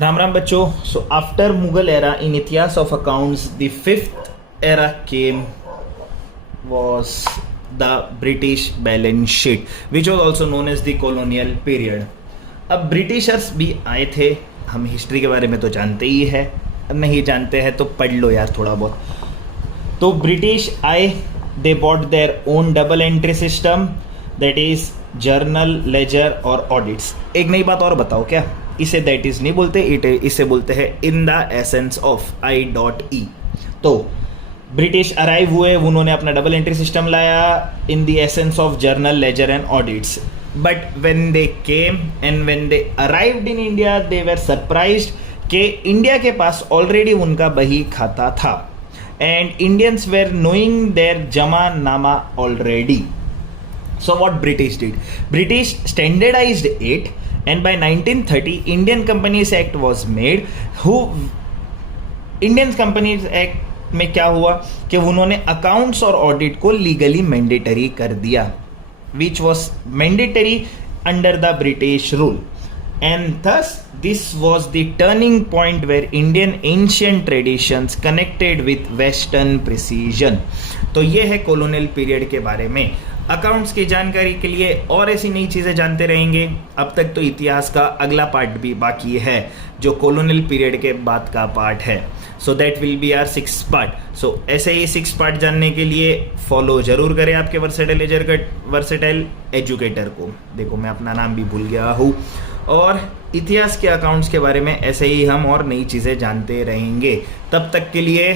राम राम बच्चों. So after Mughal era in Ityas of accounts, the fifth era came was the British balance sheet, which was also known as the colonial period. अब Britishers भी आए थे. हम history के बारे में तो जानते ही है, नहीं जानते हैं तो पढ़ लो यार थोड़ा बहुत. तो ब्रिटिश आए, they brought their own double entry system, that is journal, ledger और ऑडिट्स. एक नई बात और बताओ, क्या इसे दैट इज नहीं बोलते, इसे बोलते हैं इन द एसेंस ऑफ I.E. तो ब्रिटिश अराइव हुए, उन्होंने अपना डबल एंट्री सिस्टम लाया in the essence of journal, ledger and audits. But when they came and when they arrived in India, they were surprised कि इंडिया के पास already उनका बही खाता था and Indians were knowing their Jama Nama already. So what British did? British standardized it, and by 1930 Indian Companies Act was made. Indian Companies Act में क्या हुआ कि उन्होंने अकाउंट्स और ऑडिट को लीगली मैंडेटरी कर दिया, which was mandatory under the British rule. And thus this was the turning point where Indian ancient traditions connected with Western precision. तो ये है कॉलोनियल पीरियड के बारे में. अकाउंट्स की जानकारी के लिए और ऐसी नई चीज़ें जानते रहेंगे. अब तक तो इतिहास का अगला पार्ट भी बाकी है जो कॉलोनियल पीरियड के बाद का पार्ट है. So that will be R 6 part. So ऐसे ही 6 पार्ट जानने के लिए फॉलो जरूर करें आपके वर्सेटाइल एजुकेटर को. देखो मैं अपना नाम भी भूल गया हूँ. और इतिहास के अकाउंट्स के बारे में ऐसे ही हम और नई चीज़ें जानते रहेंगे. तब तक के लिए